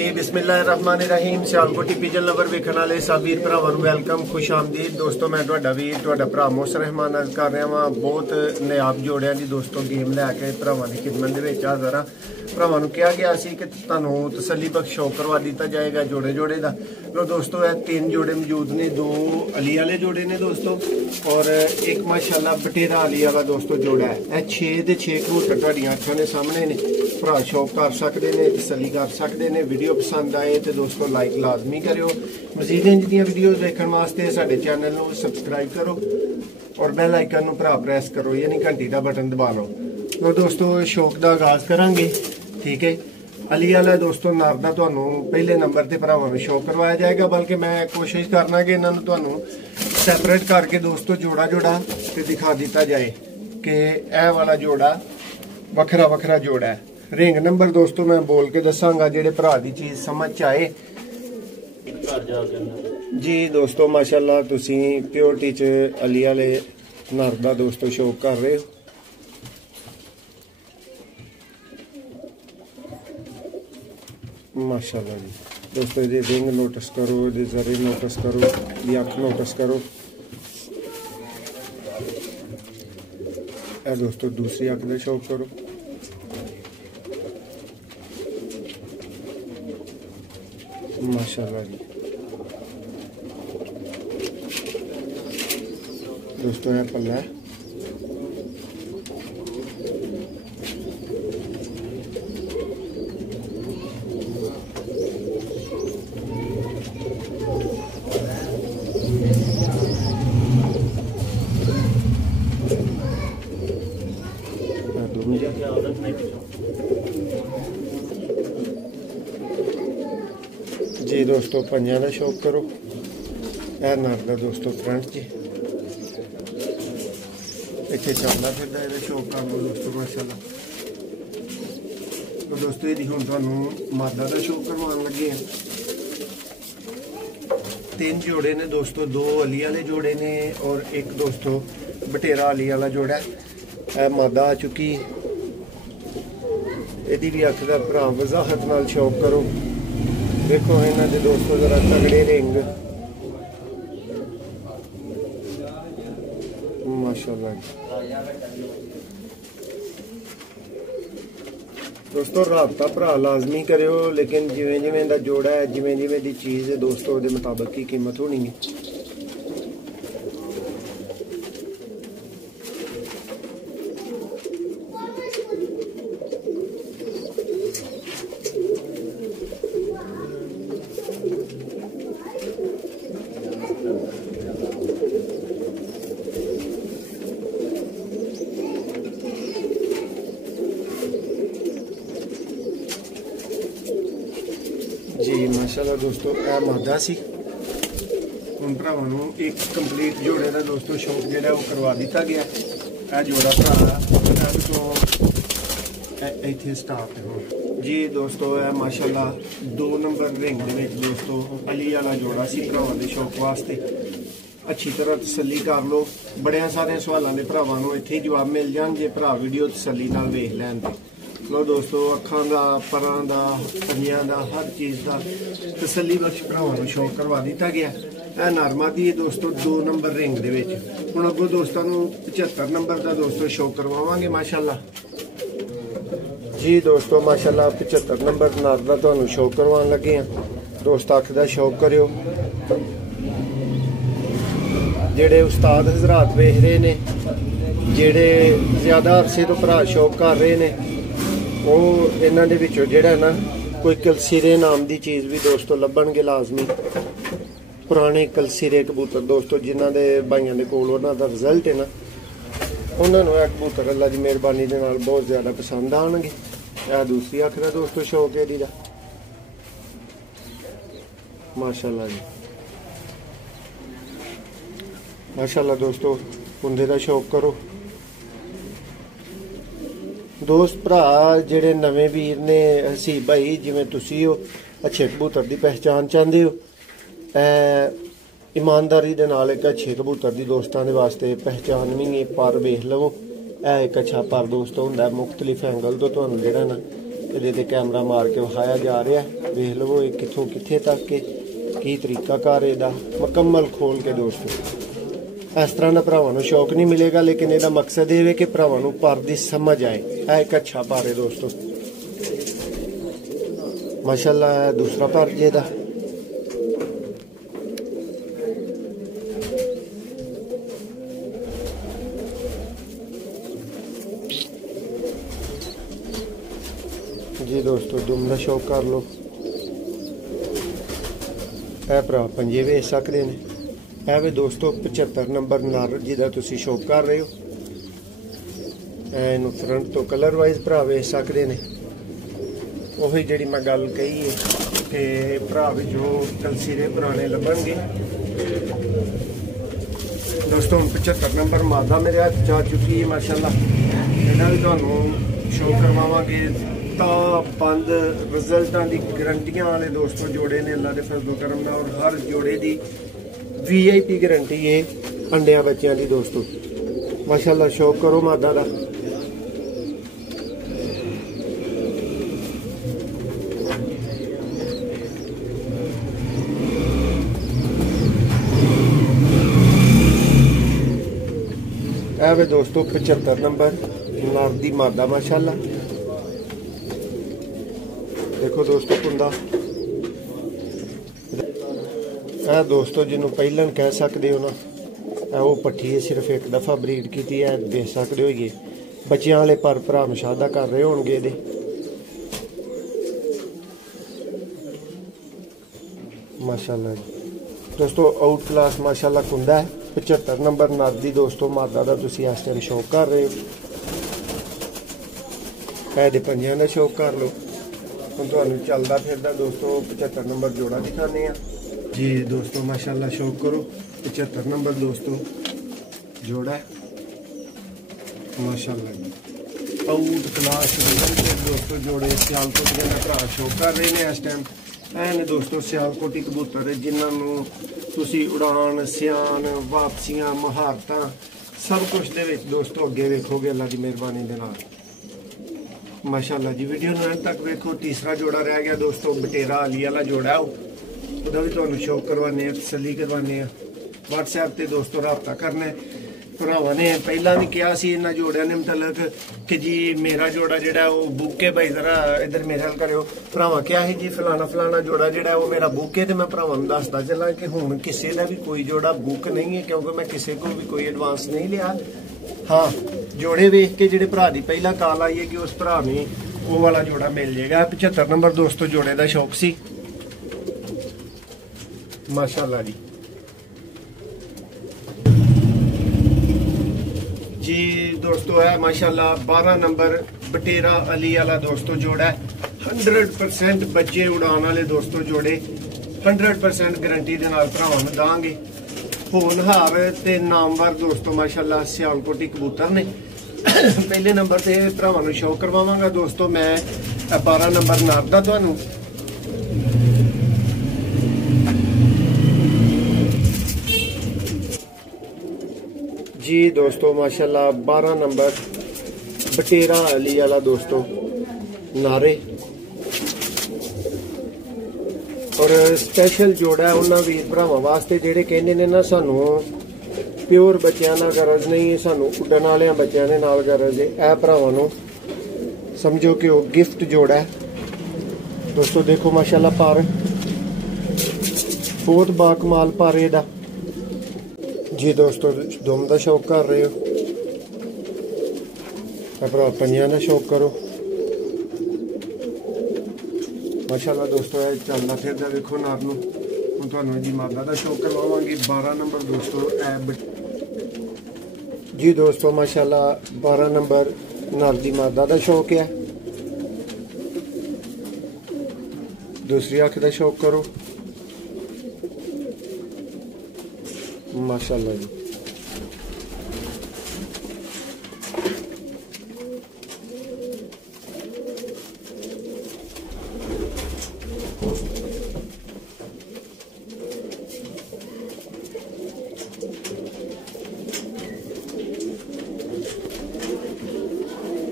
जी बिस्मिल्लाहिर्रहमानिर्रहीम। Sialkoti pigeon lover वेखण वाले सब वीर भरावां नूं वेलकम, खुश आमदीद। दोस्तों मैं तुहाडा वीर तुहाडा भरा मोहसिन रहमान अर्ज कर रहा वां। बहुत नायाब जोड़ियां दी दोस्तों गेम लैके भरावां दी खिदमत दे विच हाज़र हां। भरावां नूं कहा गया सी कि तुहानूं तसल्ली बख्श शो करवा दिता जाएगा जोड़े जोड़े दा। तो दोस्तों यह 3 जोड़े मौजूद ने, 2 अली वाले जोड़े ने दोस्तों और एक माशाअल्लाह बटेरा अली वाला दोस्तों जोड़ा है। यह 6 दे 6 कबूतर तुहाडियां अखां दे सामने ने। भरा शौक कर सकते हैं, तसल्ली कर सकते हैं। वीडियो पसंद आए तो दोस्तों लाइक लाजमी करो। मजीद इंज दी वीडियो देखने वास्ते साडे चैनल को सबसक्राइब करो और बैल आइकन नूं भरा प्रेस करो, यानी घंटी का बटन दबा लो। तो दोस्तों शौक का आगाज करांगे, ठीक है। अली वाला दोस्तों नर दा तुहानूं पहले नंबर ते भरावां नूं शो करवाया जाएगा, बल्कि मैं कोशिश करना कि इन्हां नूं तुहानूं सैपरेट करके दोस्तों जोड़ा जोड़ा ते दिखा दिता जाए कि यह वाला जोड़ा वखरा वखरा जोड़ा है। रिंग नंबर दोस्तों मैं बोल के दसांगा जेडे भरा दी चीज समझ आए जी। दोस्तों माशाअल्लाह तुसी प्योरिटी च अली वाले नर दा दोस्तों शौक कर रहे हो। माशाअल्लाह जी दोस्तों, ये रिंग नोटिस करो, ये जरे नोटिस करो, ये अख नोटिस करो। ए दोस्तों दूसरी अख का शौक करो। माशाअल्लाह जी दोस्तों यह पल्ला है। जी दोस्तों पंजा का शौक करो। यह नर का दोस्तों फ्रंट जी इतने चलता फिर ये शौक कर लो दोस्तों माशाअल्लाह। तो दोस्तों ये हम तुहानूं मादा का शौक करवाने लगे हैं। 3 जोड़े ने दोस्तों, 2 अली वाले जोड़े ने और एक दोस्तों बटेरा अली वाला जोड़ा है। मादा आ चुकी, यदि भी अख का भरा वजाहत नाल शौक करो। देखो इन्हों के दोस्तों जरा तगड़े रिंग माशाअल्लाह। दोस्तों राबता भरा लाजमी करो, लेकिन जिमें जिमें दा जोड़ा है, जिमें जिमें दी चीज़ है दोस्तों उहदे मुताबिक ही कीमत होनी है। जी माशाअल्लाह दोस्तों यह मादा सी। हम भरावां नूं एक कंप्लीट जोड़े का दोस्तों शौक जिहड़ा वो करवा दिता गया। यह जोड़ा भरा इत्थे स्टार्ट है जी। दोस्तों यह माशाअल्लाह 2 नंबर रिंग दे विच दोस्तों अली वाला जोड़ा सी। भरावां दे शौक वास्ते अच्छी तरह तसल्ली कर लो। बड़े सारे सवालों के भरावां नूं इत्थे जवाब मिल जाण जे भरा वीडियो तसल्ली नाल वेख लैण ते। लो दोस्तों अखां दा, परां दा, पंजियां दा, हर चीज़ का तसल्ली बख्श भरावां नूं शौक करवा दिता गया। यह नरमा दी है दोस्तों 2 नंबर रिंग दे विच। हुण अगों दोस्तों नूं 75 नंबर का दोस्तों शौक करवावांगे माशाअल्लाह जी। दोस्तों माशाअल्लाह 75 नंबर नर का तुहानूं शौक करवाउण लगे हैं। दोस्त अख का शौक करियो। जेड़े उस्ताद हजरात वेख रहे ने, जेड़े ज़्यादा अरसे तो भरा शौक कर रहे ने, वो इन्हां दे विचों जिहड़ा ना कोई कलसीरे नाम की चीज़ भी दोस्तों लभणगे लाजमी। पुराने कलसीरे कबूतर दोस्तों जिन्हां दे भाइयों दे कोल उन्हां दा रिजल्ट है ना, उन्हां नूं कबूतर अल्लाह की मेहरबानी दे नाल बहुत ज़्यादा पसंद आउणगे। यह दूसरी अख दा दोस्तों शौक है दी माशाअल्लाह जी। माशाअल्लाह दोस्तों कुंदे का शौक करो। दोस्त भरा जेडे नवे वीर ने हसीब भाई जिमें तुसी हो, अच्छे कबूतर की पहचान चाहते हो, ईमानदारी दे नाल एक अच्छे कबूतर की दोस्तों के वास्ते पहचान भी पर वेख लवो। यह एक अच्छा पर दोस्तों होंदा मुख्तलिफ एंगल तो तुहानूं जिहड़ा ना ਇਹਦੇ ਤੇ ਕੈਮਰਾ ਮਾਰ ਕੇ ਵਿਖਾਇਆ ਜਾ ਰਿਹਾ। ਵੇਖ ਲਵੋ ਇਹ ਕਿੱਥੋਂ ਕਿੱਥੇ ਤੱਕ ਕੀ ਤਰੀਕਾਕਾਰ ਇਹਦਾ ਮੁਕੰਮਲ ਖੋਲ ਕੇ ਦੋਸਤੋ। ਇਸ ਤਰ੍ਹਾਂ ਦਾ ਭਰਾਵਾਂ ਨੂੰ ਸ਼ੌਕ ਨਹੀਂ ਮਿਲੇਗਾ, ਲੇਕਿਨ ਇਹਦਾ ਮਕਸਦ ਇਹ ਹੈ ਕਿ ਭਰਾਵਾਂ ਨੂੰ ਪਰ ਦੀ ਸਮਝ ਆਏ। ਇਹ ਇੱਕ ਅੱਛਾ ਪਰ ਹੈ ਦੋਸਤੋ, माशाल्लाह। दूसरा पर जे दा जी दोस्तों, दुम दा शौक कर लो। ए भरा पंजे वेच सकते हैं। ए वे दोस्तों 75 नंबर नर जिहदा तुसीं शौक कर रहे हो। इहनूं फ्रंट तो कलर वाइज भरा वेच सकते हैं। ਉਹੀ ਜਿਹੜੀ ਮੈਂ ਗੱਲ ਕਹੀ ਹੈ ਕਿ ਭਰਾ ਵਿੱਚੋਂ ਕਲਸੀਰੇ ਪੁਰਾਣੇ ਲੱਭਣਗੇ ਦੋਸਤੋ। 75 ਨੰਬਰ ਮਾਦਾ ਮੇਰੇ ਹੱਥ ਜਾ ਚੁੱਕੀ ਹੈ ਮਾਸ਼ਾਅੱਲਾ। ਇਹਦਾ ਵੀ ਤੁਹਾਨੂੰ ਸ਼ੋਅ ਕਰਵਾਵਾਂਗੇ। ਤਾਂ ਬੰਦ ਰਿਜ਼ਲਟਾਂ ਦੀ ਗਰੰਟੀਆਂ ਵਾਲੇ ਦੋਸਤੋ ਜੋੜੇ ਨੇ ਅੱਲਾ ਦੇ ਫਜ਼ਲ ਕਰਮ ਨਾਲ, ਔਰ ਹਰ ਜੋੜੇ ਦੀ VIP ਗਰੰਟੀ ਹੈ ਅੰਡਿਆਂ ਬੱਚਿਆਂ ਦੀ ਦੋਸਤੋ। ਮਾਸ਼ਾਅੱਲਾ ਸ਼ੌਕ ਕਰੋ ਮਾਦਾ ਦਾ। वे दोस्तों 75 नंबर नर दी मादा माशाल्लाह। देखो दोस्तों कुंदा दोस्तों जिन्होंने पहलन कह सकते हो ना, वो पट्ठी है सिर्फ एक दफा ब्रीड की है, देख सकते हो। ये बच्चों वाले पर भरा मुशाहदा कर रहे होंगे दे। माशाल्लाह दोस्तों आउट क्लास माशाल्लाह कुंदा है। 75 नंबर नर दी दोस्तों मादा का तुसीं इस टाइम शौक कर रहे हो। ऐ पंजियां का शौक कर लो। हुण तुहानूं चलदा फिरदा दोस्तों 75 नंबर जोड़ा दिखाने जी दोस्तों। माशाल्लाह शौक करो। 75 नंबर दोस्तों जोड़ा है माशाल्लाह जी। आउट क्लास दोस्तों जोड़े सियालकोट के भरा शौक कर रहे हैं इस टाइम। ऐ दोस्तों सियालकोटी कबूतर जिन्होंने तुसी उड़ान सियान वापसियां महारत सब कुछ दे विच दोस्तों अगे वेखोगे अल्लाह की मेहरबानी दे नाल माशाल्लाह जी। वीडियो नूं अंत तक वेखो। तीसरा जोड़ा रह गया दोस्तों बटेरा अली वाला जोड़ा, उहदा भी तुहानूं शौक करवाने तसल्ली करवाने। WhatsApp ते दोस्तों रब्ता करना है। भरावां ने पहला भी कहा सी इन्हां जोड़ियां ने मतलब कि जी मेरा जोड़ा जिहड़ा वो बुक है, भाई जरा इधर मेरे हल करियो। भरावां क्या है जी फलाना फलाना जोड़ा जिहड़ा वो मेरा बुक है, तो मैं भरावां नूं दसदा चला कि हुण किसी का भी कोई जोड़ा बुक नहीं है, क्योंकि मैं किसी को भी कोई एडवांस नहीं लिया। हाँ जोड़े वेख के जिहड़े भरा दी पहला कॉल आई है कि उस भरा में वो वाला जोड़ा मिल जाएगा। 75 नंबर दोस्तों जोड़े का शौक सी माशाल्लाह जी। जी दोस्तों है माशाल्लाह 12 नंबर बटेरा अली वाला दोस्तों जोड़ा है। 100% बच्चे उड़ान वाले दोस्तों जोड़े 100% गारंटी के नाल भरावां नूं दांगे। होनहार ते नामवर दोस्तों माशाल्लाह सियालकोटी कबूतर ने। पहले नंबर से भरावां नूं शौक करवावांगा दोस्तों मैं 12 नंबर नर दा तुहानूं। जी दोस्तों माशाल्लाह 12 नंबर बटेरा अली वाला दोस्तों नारे, और स्पेशल जोड़ा है उन्होंने वीर भरावां वास्ते जेडे कहंदे ने ना सानू प्योर बच्चों ना गरज नहीं है, सानू उड्डण वाले बच्चों ने नाल गरज है। ए भरावां नू समझो कि वो गिफ्ट जोड़ा है दोस्तों। देखो माशाल्लाह पर बहुत बाकमाल पर एदा जी दोस्तों। दुम का शौक कर रहे हो, भरा पंजियां का शौक करो माशाल्लाह दोस्तों। चलता फिरदा देखो नर नूं। हुण तुहानूं जी मादा का शौक करवावांगे 12 नंबर दोस्तों जी दोस्तों माशाल्लाह 12 नंबर नर दी मादा का शौक है। दूसरी अख का शौक करो माशाल्लाह जी।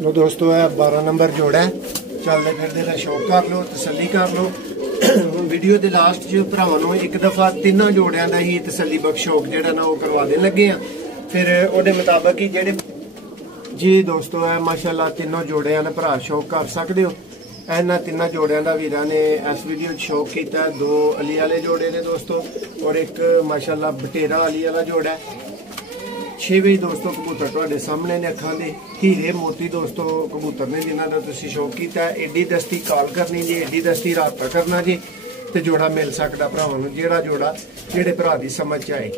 लो दोस्तों है 12 नंबर जोड़ा है ਚੱਲਦੇ ਫਿਰਦੇ ਦਾ ਸ਼ੌਕ ਕਰ ਲਓ, ਤਸੱਲੀ ਕਰ ਲਓ। ਵੀਡੀਓ ਦੇ ਲਾਸਟ 'ਚ ਭਰਾਵਾਂ ਨੂੰ ਇੱਕ ਦਫਾ ਤਿੰਨਾਂ ਜੋੜਿਆਂ ਦਾ ਹੀ ਤਸੱਲੀ ਬਖਸ਼ ਸ਼ੌਕ ਜਿਹੜਾ ਨਾ ਉਹ ਕਰਵਾ ਦੇਣ ਲੱਗੇ ਆ। ਫਿਰ ਉਹਦੇ ਮੁਤਾਬਕ ਹੀ ਜਿਹੜੇ ਜੀ ਦੋਸਤੋ ਹੈ ਮਾਸ਼ਾਅੱਲਾ ਤਿੰਨੋਂ ਜੋੜਿਆਂ ਦਾ ਭਰਾ ਸ਼ੌਕ ਕਰ ਸਕਦੇ ਹੋ। ਇਹਨਾਂ ਤਿੰਨਾਂ ਜੋੜਿਆਂ ਦਾ ਵੀਰਾਂ ਨੇ ਇਸ ਵੀਡੀਓ 'ਚ ਸ਼ੌਕ ਕੀਤਾ। 2 ਅਲੀ ਵਾਲੇ ਜੋੜੇ ਨੇ ਦੋਸਤੋ ਔਰ ਇੱਕ ਮਾਸ਼ਾਅੱਲਾ ਬਟੇਰਾ ਅਲੀ ਵਾਲਾ ਜੋੜਾ ਹੈ। 6 ਵਜੇ ਦੋਸਤੋ ਕਬੂਤਰ ਤੁਹਾਡੇ ਸਾਹਮਣੇ ਨੇ, ਅੱਖਾਂ ਦੇ ਹੀਰੇ ਮੋਤੀ ਦੋਸਤੋ ਕਬੂਤਰ ਨੇ ਜਿਨ੍ਹਾਂ ਦਾ ਤੁਸੀਂ ਸ਼ੌਕ ਕੀਤਾ। ਏਡੀ ਦਸਤੀ ਕਾਲ ਕਰਨੀ ਜੀ, ਏਡੀ ਦਸਤੀ ਰਾਬਤਾ ਕਰਨਾ ਜੀ ਤੇ ਜੋੜਾ ਮਿਲ ਸਕਦਾ ਭਰਾਵਾਂ ਨੂੰ, ਜਿਹੜਾ ਜੋੜਾ ਜਿਹੜੇ ਭਰਾ ਦੀ ਸਮਝ 'ਚ ਆਏ।